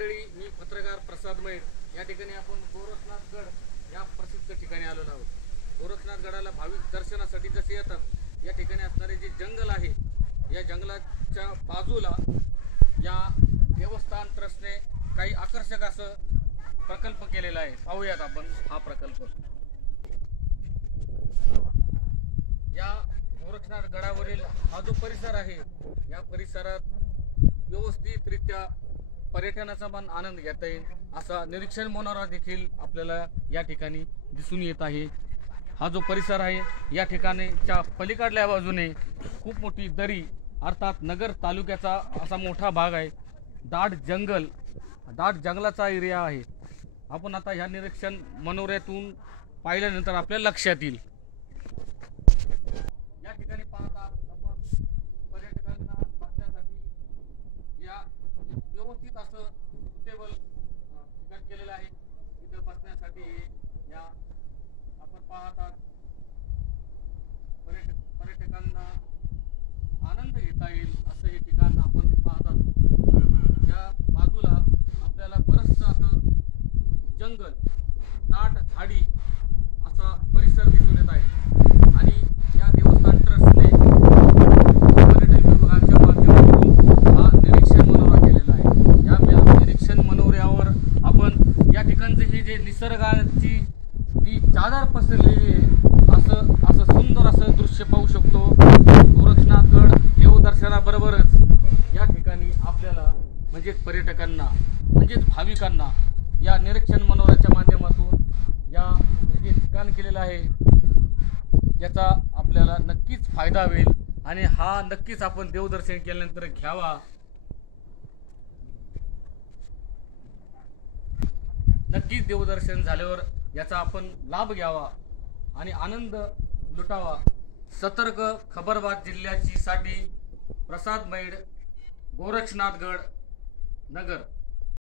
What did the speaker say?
मंडळी, मी पत्रकार प्रसाद मैर। या ठिकाणी आपण गोरखनाथगड या प्रसिद्ध ठिकाणी आलेलो आहोत। गोरखनाथगडाला भाविक दर्शनासाठी जसे येतात, या ठिकाणी असणारे जे जंगल आहे, या जंगलाच्या बाजूला या देवस्थान ट्रस्टने काही आकर्षक असं प्रकल्प केलेला आहे। पाहूयात आपण हा प्रकल्प। या गोरखनाथ गडावरील हा जो परिसर आहे, या परिसरात व्यवस्थितरित्या पर्यटनाचा पण आनंद घेता येईल असा निरीक्षण मनोरा देखील आपल्याला या ठिकाणी दिसून येत आहे। हा जो परिसर आहे, या ठिकाणीच्या पलीकडल्या बाजूने खूप मोठी दरी अर्थात नगर तालुक्याचा असा मोठा भाग आहे। दाट जंगलाचा एरिया आहे। आपण आता ह्या निरीक्षण मनोऱ्यातून पाहिल्यानंतर आपल्या लक्षात येईल। या ठिकाणी पाहता आपण पर्यटकांना बसण्यासाठी या व्यवस्थित असं सुटेबल ठिकाण केलेलं आहे। इथं बसण्यासाठी या आपण पाहतात पर्यटकांना आनंद घेता येईल असं हे ठिकाण आपण पाहतात। या बाजूला आपल्याला बरंचसं असं जंगल, दाट झाडी असा परिसर दिसून येत आहे। आणि या देवस्थान ट्रस्टने पर्यटन विभागाच्या माध्यमातून हा निरीक्षण मनोरा केलेला आहे। या निरीक्षण मनोऱ्यावर आपण या ठिकाणचे हे जे निसर्गाची जी चादर पसरलेली आहे, असं सुंदर असं दृश्य पाहू शकतो। गोरखनाथगड देवदर्शनाबरोबरच या ठिकाणी आपल्याला म्हणजेच पर्यटकांना म्हणजेच भाविकांना या निरीक्षण मनोऱ्याच्या माध्यमातून या जे ठिकाण केलेलं आहे, याचा आपल्याला नक्कीच फायदा होईल आणि हा नक्कीच आपण देवदर्शन केल्यानंतर घ्यावा। नक्कीच देवदर्शन झाल्यावर याचा आपण लाभ घ्यावा आणि आनंद लुटावा। सतर्क खबरबाज जिल्ह्याची साठी प्रसाद मैड, गोरखनाथगड नगर।